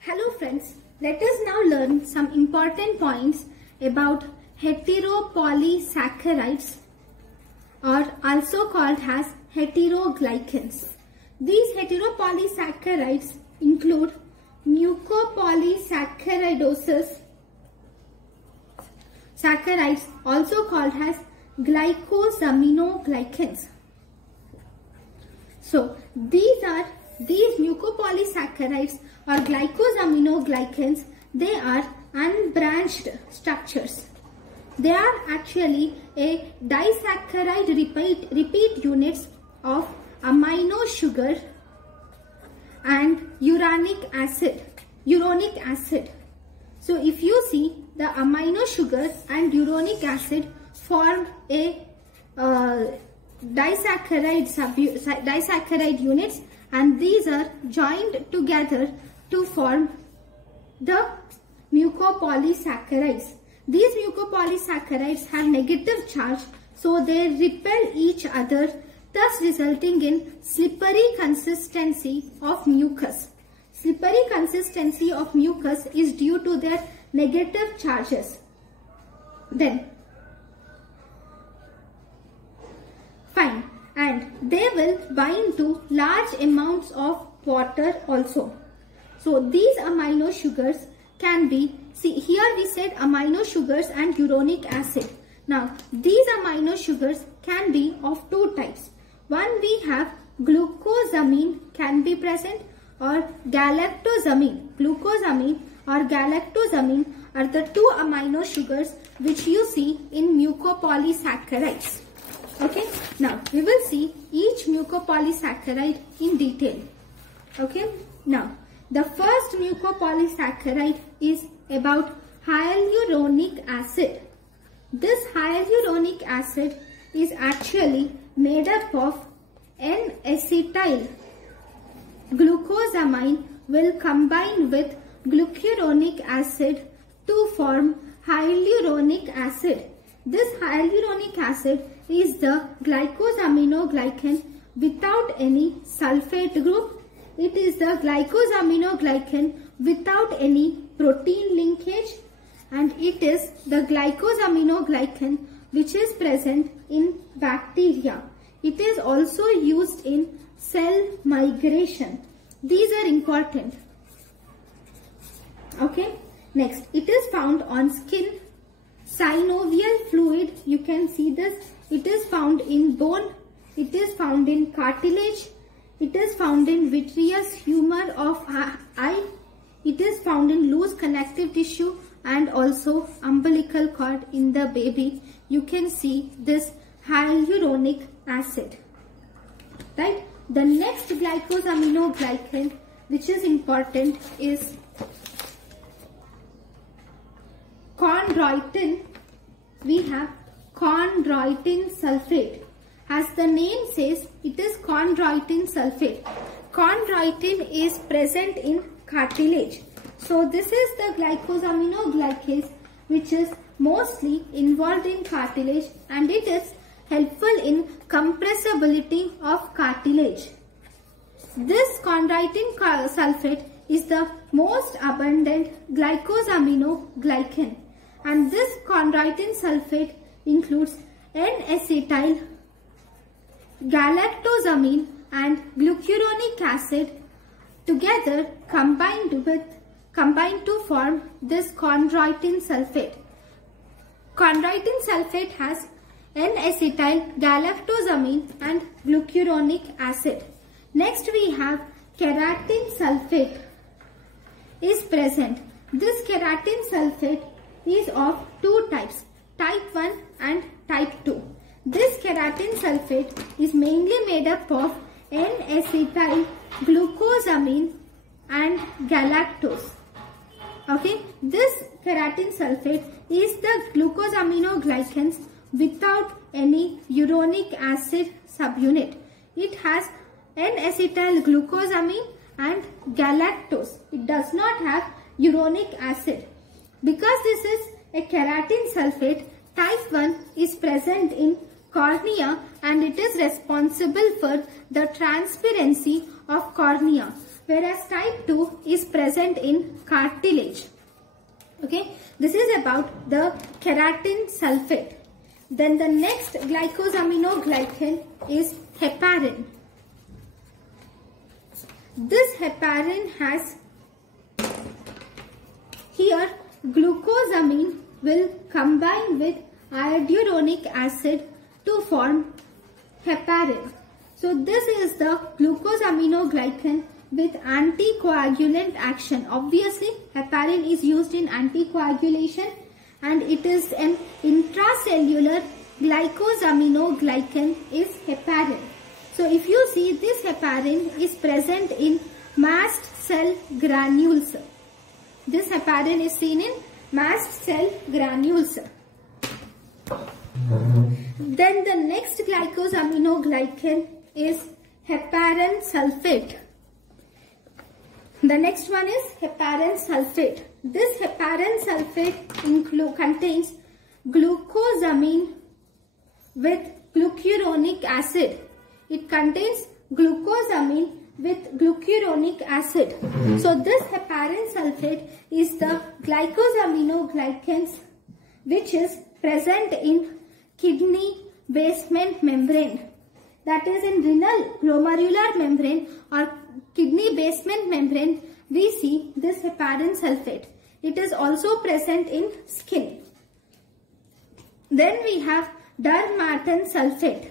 Hello friends, let us now learn some important points about heteropolysaccharides or also called as heteroglycans. These heteropolysaccharides include mucopolysaccharidosis saccharides also called as glycosaminoglycans. So these mucopolysaccharides or glycosaminoglycans, they are unbranched structures. They are actually a disaccharide repeat units of amino sugar and uronic acid. So if you see, the amino sugar and uronic acid form a disaccharide units, and these are joined together to form the mucopolysaccharides. These mucopolysaccharides have negative charge, so they repel each other, thus resulting in slippery consistency of mucus. Slippery consistency of mucus is due to their negative charges. Then, fine, and they will bind to large amounts of water also. So these amino sugars can be, see here we said amino sugars and uronic acid. Now these amino sugars can be of two types. One, we have glucosamine can be present, or galactosamine. Glucosamine or galactosamine are the two amino sugars which you see in mucopolysaccharides. Okay, now we will see each mucopolysaccharide in detail. Okay, now the first mucopolysaccharide is about hyaluronic acid. This hyaluronic acid is actually made up of N-acetyl glucosamine will combine with glucuronic acid to form hyaluronic acid. This hyaluronic acid is the glycosaminoglycan without any sulfate group. It is the glycosaminoglycan without any protein linkage, and it is the glycosaminoglycan which is present in bacteria. It is also used in cell migration. These are important. Okay. Next, it is found on skin, synovial fluid. You can see this. It is found in bone. It is found in cartilage. It is found in vitreous humor of eye. It is found in loose connective tissue and also umbilical cord in the baby. You can see this hyaluronic acid. Right? The next glycosaminoglycan which is important is chondroitin. We have chondroitin sulfate. As the name says, it is chondroitin sulfate. Chondroitin is present in cartilage. So this is the glycosaminoglycase which is mostly involved in cartilage, and it is helpful in compressibility of cartilage. This chondroitin sulfate is the most abundant glycosaminoglycan, and this chondroitin sulfate includes N-acetyl galactosamine and glucuronic acid together combined to form this chondroitin sulfate. Chondroitin sulfate has N-acetyl galactosamine and glucuronic acid. Next we have keratin sulfate is present. This keratin sulfate is of two types, type 1 and type 2. This keratin sulfate is mainly made up of N-acetyl glucosamine and galactose. Okay, this keratin sulfate is the glucosaminoglycans without any uronic acid subunit. It has N-acetyl glucosamine and galactose. It does not have uronic acid. Because this is a keratin sulfate, type 1 is present in cornea, and it is responsible for the transparency of cornea. whereas type 2 is present in cartilage. Okay, this is about the keratin sulfate. Then the next glycosaminoglycan is heparin. This heparin has, here glucosamine will combine with ioduronic acid to form heparin. So this is the glucosaminoglycan with anticoagulant action. Obviously, heparin is used in anticoagulation and it is an intracellular glycosaminoglycan is heparin. So if you see, this heparin is present in mast cell granules. This heparin is seen in mast cell granules. Then the next glycosaminoglycan is heparan sulfate. The next one is heparan sulfate. This heparan sulfate contains glucosamine with glucuronic acid. It contains glucosamine with glucuronic acid. So this heparan sulfate is the glycosaminoglycans which is present in kidney basement membrane. That is, in renal glomerular membrane or kidney basement membrane, we see this heparan sulfate. It is also present in skin. Then we have dermatan sulfate.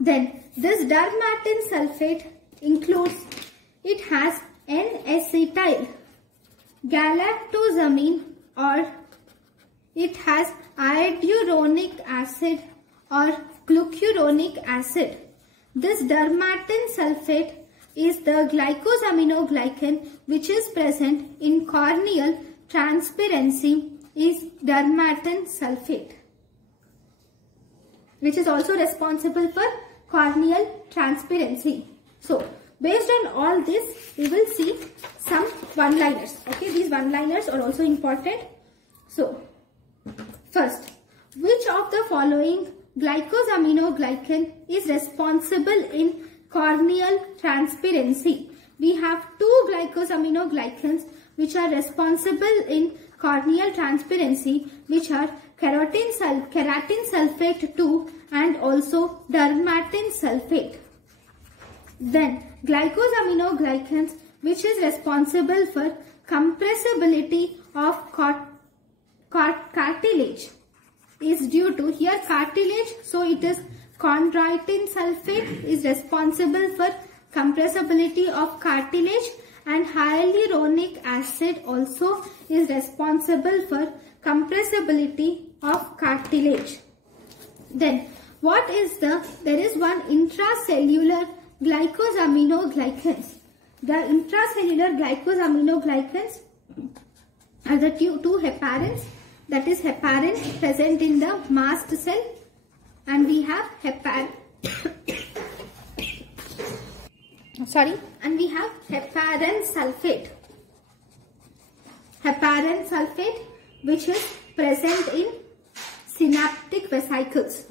Then this dermatan sulfate includes, it has N-acetyl galactosamine, or it has ioduronic acid or glucuronic acid. This dermatan sulfate is the glycosaminoglycan which is present in corneal transparency, is dermatan sulfate, which is also responsible for corneal transparency. So based on all this, we will see some one-liners. Okay, these one-liners are also important. So first, which of the following glycosaminoglycan is responsible in corneal transparency? We have two glycosaminoglycans which are responsible in corneal transparency, which are keratin sulfate 2 and also dermatan sulfate. Then glycosaminoglycans which is responsible for compressibility of cartilage is due to, here cartilage, so it is chondroitin sulfate is responsible for compressibility of cartilage, and hyaluronic acid also is responsible for compressibility of cartilage. Then what is there is one intracellular glycosaminoglycans. The intracellular glycosaminoglycans are the two heparins, that is heparin present in the mast cell, and we have heparan sulfate. Heparan sulfate which is present in synaptic vesicles.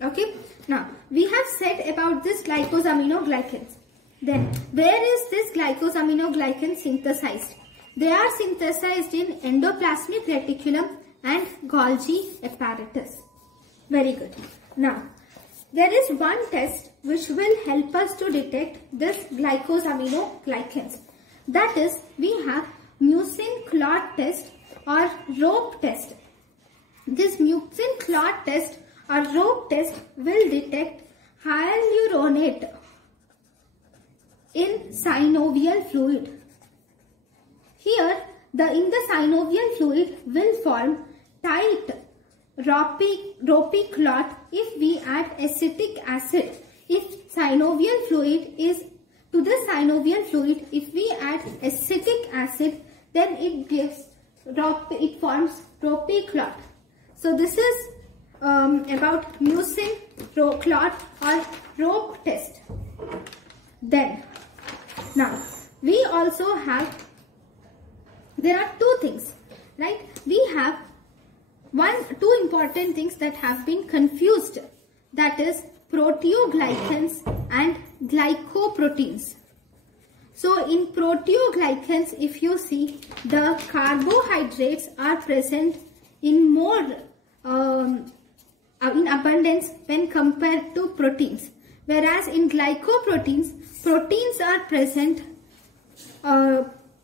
Okay, now we have said about this glycosaminoglycans. Then where is this glycosaminoglycan synthesized? They are synthesized in endoplasmic reticulum and Golgi apparatus. Very good. Now, there is one test which will help us to detect this glycosaminoglycans. That is, we have mucin clot test or rope test. This mucin clot test or rope test will detect hyaluronate in synovial fluid. Here, in the synovial fluid will form tight ropey clot if we add acetic acid. If synovial fluid is to the synovial fluid, if we add acetic acid, then it forms ropey clot. So this is about mucin clot or rope test. Then now we also have, there are two things, right? We have two important things that have been confused, that is proteoglycans and glycoproteins. So in proteoglycans, if you see, the carbohydrates are present in more in abundance when compared to proteins, whereas in glycoproteins, proteins are present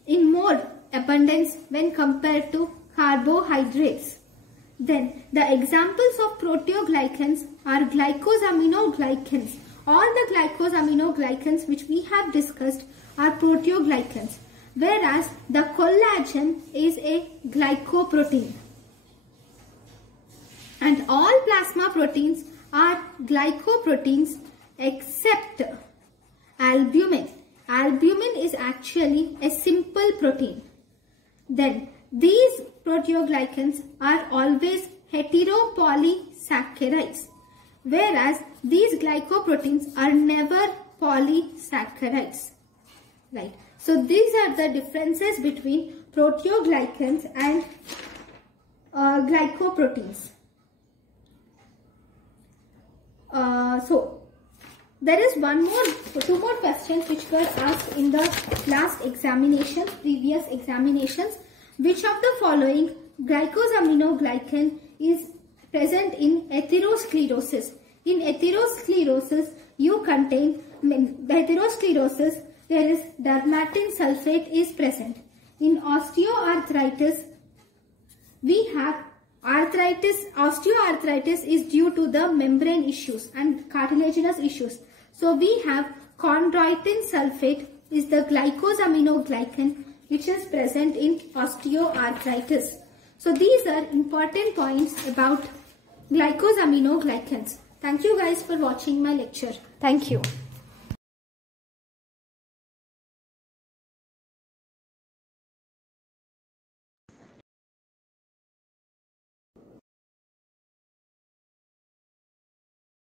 in more abundance when compared to carbohydrates. Then the examples of proteoglycans are glycosaminoglycans. All the glycosaminoglycans which we have discussed are proteoglycans, whereas the collagen is a glycoprotein. And all plasma proteins are glycoproteins except albumin. Albumin is actually a simple protein. Then these proteoglycans are always heteropolysaccharides, whereas these glycoproteins are never polysaccharides. Right. So these are the differences between proteoglycans and glycoproteins. So there is two more questions which were asked in the last examination, previous examinations. Which of the following glycosaminoglycan is present in atherosclerosis? In atherosclerosis, there is dermatan sulfate is present. In osteoarthritis, we have arthritis. Osteoarthritis is due to the membrane issues and cartilaginous issues. So we have chondroitin sulfate is the glycosaminoglycan which is present in osteoarthritis. So these are important points about glycosaminoglycans. Thank you guys for watching my lecture. Thank you.